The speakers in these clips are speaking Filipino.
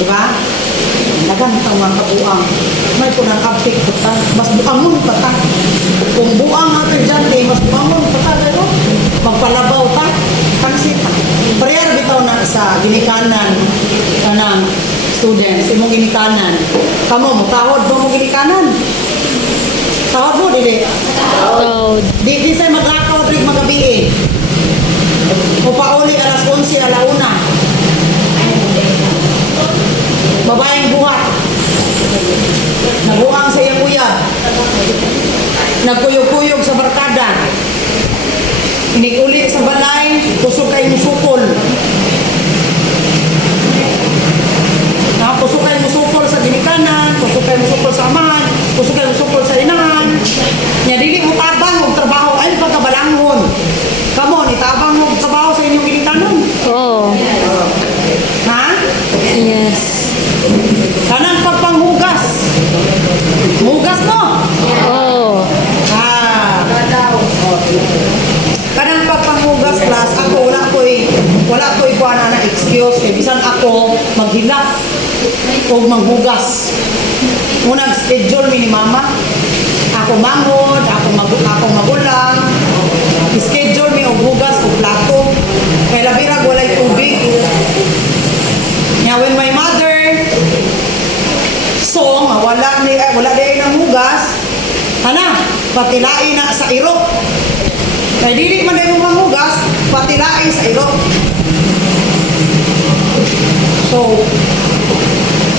Di ba? Dagan ang mga kabuang. May po ng uptake po ta. Mas buangon pa ta. Kung buang natin dyan, mas buangon pa ta. Pero magpalabaw ta. Pansit ta. Prayer bitaw na sa ginikanan ng students. Imong ginikanan. Kamu, mutahod mo mong ginikanan. Tawad mo, dili? Tawad. Di sa'y maglakaw, trig magabi eh. O pauli alas 11, alauna. Babaeng buhat. Nabuang sa iyang uyab. Nagkuyog-kuyog sa barkada. Inig-uli sa balay, kusog kayo musupol. Kusog kayo musupol sa ginikanan, kusog kayo musupol sa amahan, kusog kayo musupol sa inahan. Nya dili mo tabang og trabaho ay pagkabalanghon. Kamo ni tabang mo og trabaho sa inyong ginikanan. Oo. Ha? Yes. Kanang pagpanghugas. Hugas mo. Oo. Kanang pagpanghugas class, ako wala ko'y kuha na excuse kay bisan ako maghilak o manghugas. Unang schedule mi ni mama. Ako manghod, ako magulang. Schedule mi og hugas o plato. Kay labirag walay tubig. Nya when my mother wala di ng hugas, patilain na sa irok. Kaya dili man dahil mo manghugas, patilain sa irok. So,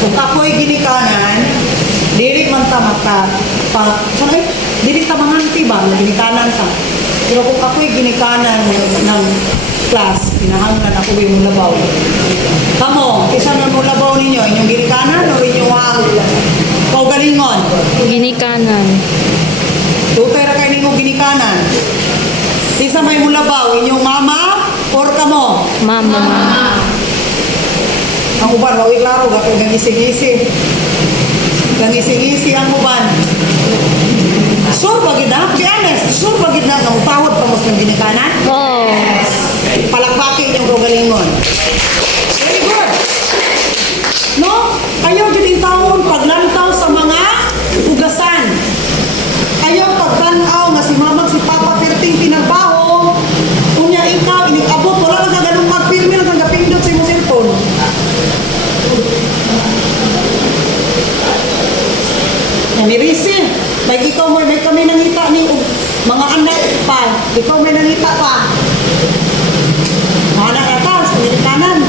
kung ako'y ginikanan, dili man ta dili ta manganti ba, ginikanan ka. Pero kung ako'y ginikanan ng class, pinahanglan ako yung labaw. Kamo, isa na mo labaw ninyo, inyong ginikanan o inyong kaugalingon? Ginikanan. Tutay ra kayo ninyong ginikanan. Isa may mulabaw, inyong mama or kamo? Mama. Ang uban, mawi klaro, gato gangising-ising. Gangising-ising ang uban. Sure ba gid na? Be honest, sure ba gid na utahod pa mo sa ginikanan? Oo. Palakpakin yung kaugalingon. Very good. No? Ayaw dyan yung taon paglantaw sa mga ugasan. Ayaw pagtanaw nga si mamag si papa perting pinagbaho. Unya ikaw, inig-abot, wala lang ganun magpirmi lang kang gapindot sa imong cellphone. Namirisi. Like ikaw mo, may kami nangita ni mga anak pa. Ikaw may nangita pa. Anak atas, kanan.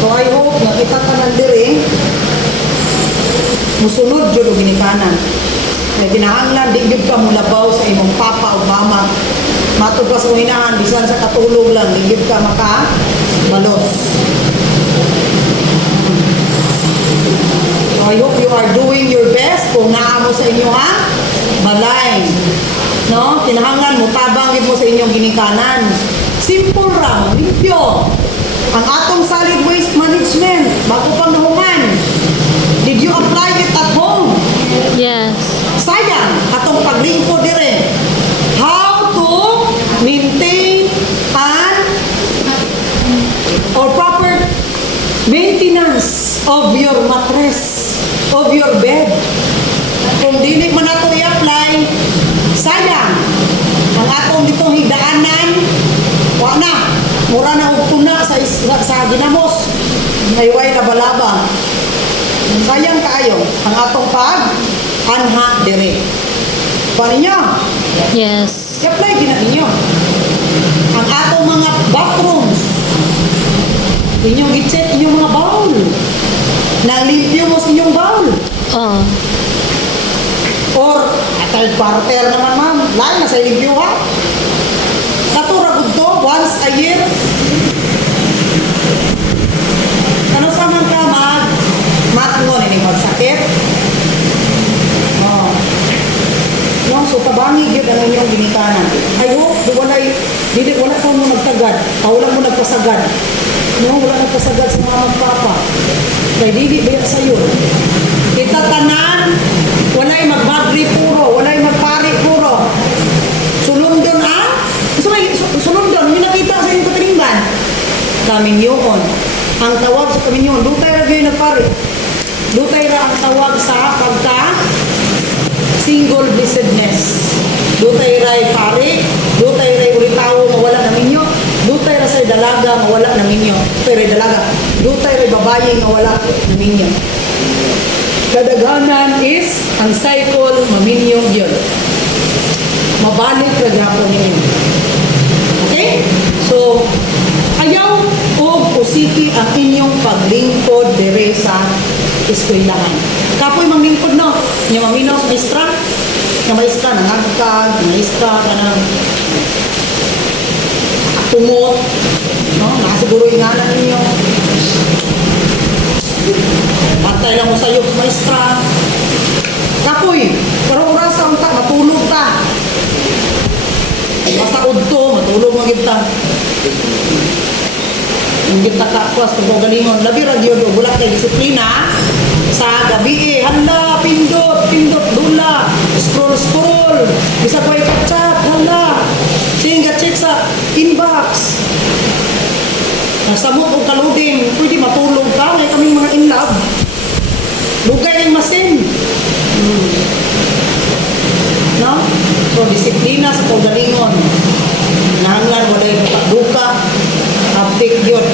So I hope na kita tanan diri musunod jud og ginikanan. Na kinahanglan di gyud ka mulabaw sa imong papa o mama. Matud pa sa inahan bisan sa katulog lang di gyud ka maka balos. So I hope you are doing your best kung naa mo sa inyo ha balay. No? Kinahanglan mo tabang mo sa inyong ginikanan. Simple lang, limpyo. Ang atong solid waste management, bago pang nahuman. Did you apply it at home? Yes. Sayang, atong paglingkod dire. How to maintain or proper maintenance of your mattress, of your bed. Kung dili man ato i-apply, sayang. Ang atong ditong higdaanan, wala. Mura na og tuna sa ginamos. Hayway na balaba. Sayang kaayo ang atong anha dire. Paano niyo? Yes. I-apply din ninyo. Ang atong mga bathrooms. Inyong i-check inyong mga bowl. Nalimpyo mo sa inyong bowl. Oo. Or, third quarter naman ma'am. Lahat na sa limpyo ha. Katuragod to, once a year. Ano sa man ka matngon ini magsakit? Oh. No, so tabangi gyud ang inyong ginikanan. I hope wala ka mo nagtagad. Wala mo nagpasagad. No, wala nagpasagad sa mga magpapa. Kaya dili biya sa'yo. Kita tanan, walay magbagri puro, walay magpari puro. Sulundon Sulundon, may nakita sa inyong katingban. Daming yun. Ang tawag sa kaminyon, dutay ra gyud nagpare. Dutay ra ang tawag sa pagka single blessedness. Dutay ra pare, dutay ra uritawo nga wala na minyo, dutay ra sa dalaga nga wala na minyo. Pero dalaga, dutay ra babaye nga wala na minyo. Kadaghanan is ang cycle maminyo yun. Mabalik ra gyapon ninyo. Okay? So, ayaw o usiki ang inyong paglingkod dire sa eskwelahan. Kapoy manglingkod no, nya maminaw sa maestra, nga maestra nangagkag, maestra kanang tumot, no, nakasiguro ingana ninyo. Pantay lang mo sa iyo, maestra. Kapoy, pero orasa unta matulog ta. Basta udto, matulog mo kita. Yung kita kakwas kung galingon, labi ra gyud og wala kay disiplina sa gabi handa pindot dula scroll bisa ko i-chat handa singa check sa inbox. Nasamot og kaluding, pwede matulog ka, may kaming mga in love. Lugay ng masin. No? So, disiplina sa pagdalingon. Nanglan, walay duka, apik yun.